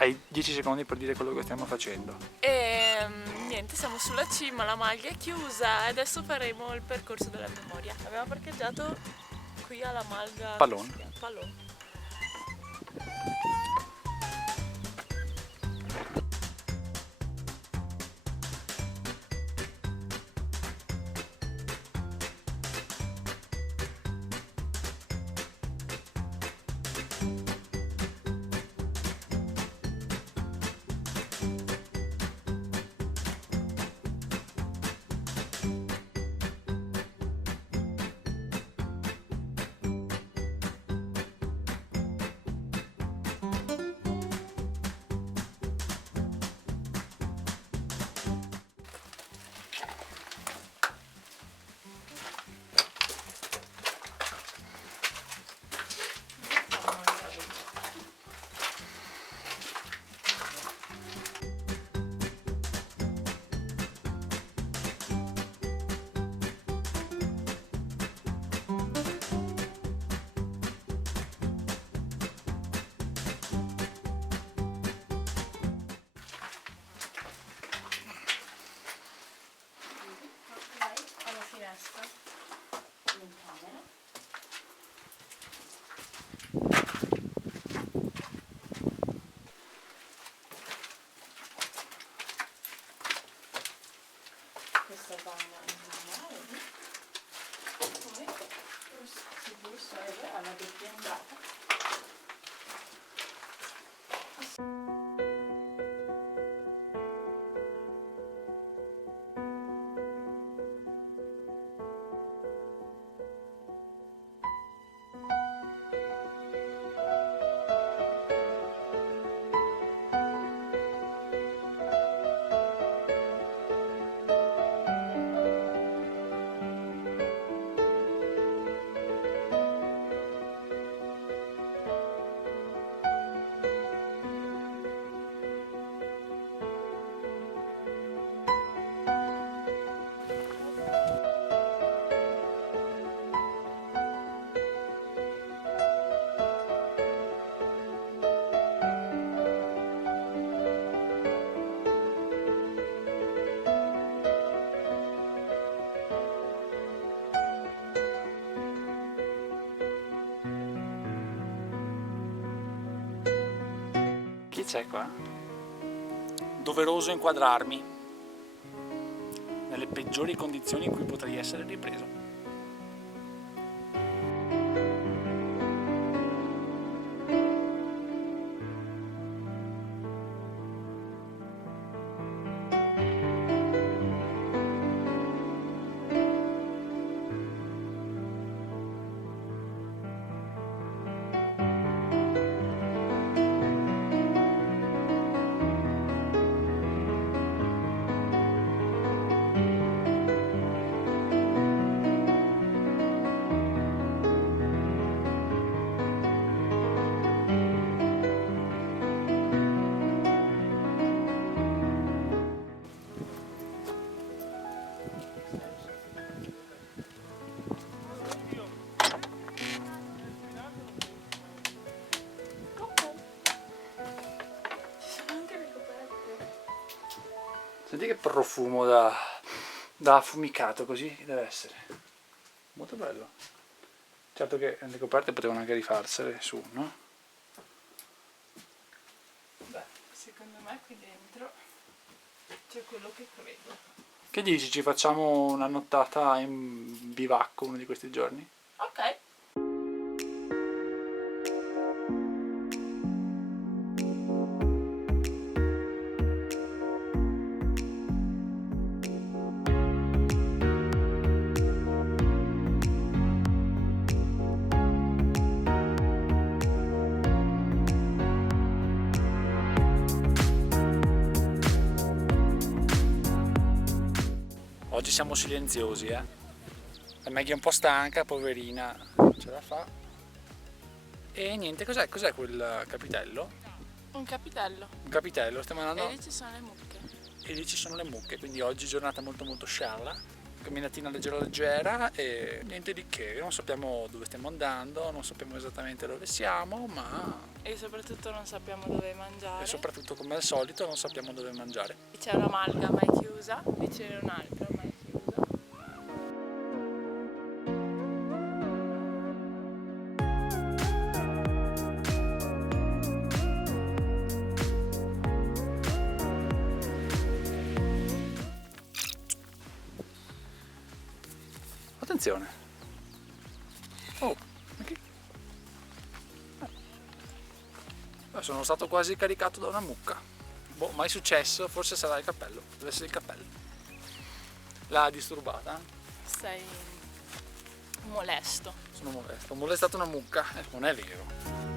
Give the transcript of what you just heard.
hai 10 secondi per dire quello che stiamo facendo. E niente, siamo sulla cima, la maglia è chiusa e adesso faremo il percorso della memoria. Abbiamo parcheggiato qui alla Malga Pallone. Pallone. Alla finestra. In camera. Questa va in camera, vedi? Poi si serve alla doppia andata. Chi c'è qua? Doveroso inquadrarmi nelle peggiori condizioni in cui potrei essere ripreso. Senti che profumo da affumicato, così deve essere. Molto bello. Certo che le coperte potevano anche rifarsele su, no? Beh, secondo me qui dentro c'è quello che credo. Che dici, ci facciamo una nottata in bivacco uno di questi giorni? Ok. Oggi siamo silenziosi, La Maggie è un po' stanca, poverina, ce la fa. E niente, cos'è quel capitello? Un capitello. Un capitello, stiamo andando... E lì ci sono le mucche. E lì ci sono le mucche, quindi oggi giornata molto molto scialla. camminatina leggera e niente di che, non sappiamo dove stiamo andando, non sappiamo esattamente dove siamo, ma E soprattutto non sappiamo dove mangiare. e soprattutto come al solito non sappiamo dove mangiare. C'è una malga ma è chiusa, qui c'è un'altra ma è chiusa. Attenzione! Oh, ok. Sono stato quasi caricato da una mucca. Boh, mai successo, forse sarà il cappello, deve essere il cappello. L'ha disturbata? Sei molesto. Sono molesto, ho molestato una mucca, non è vero.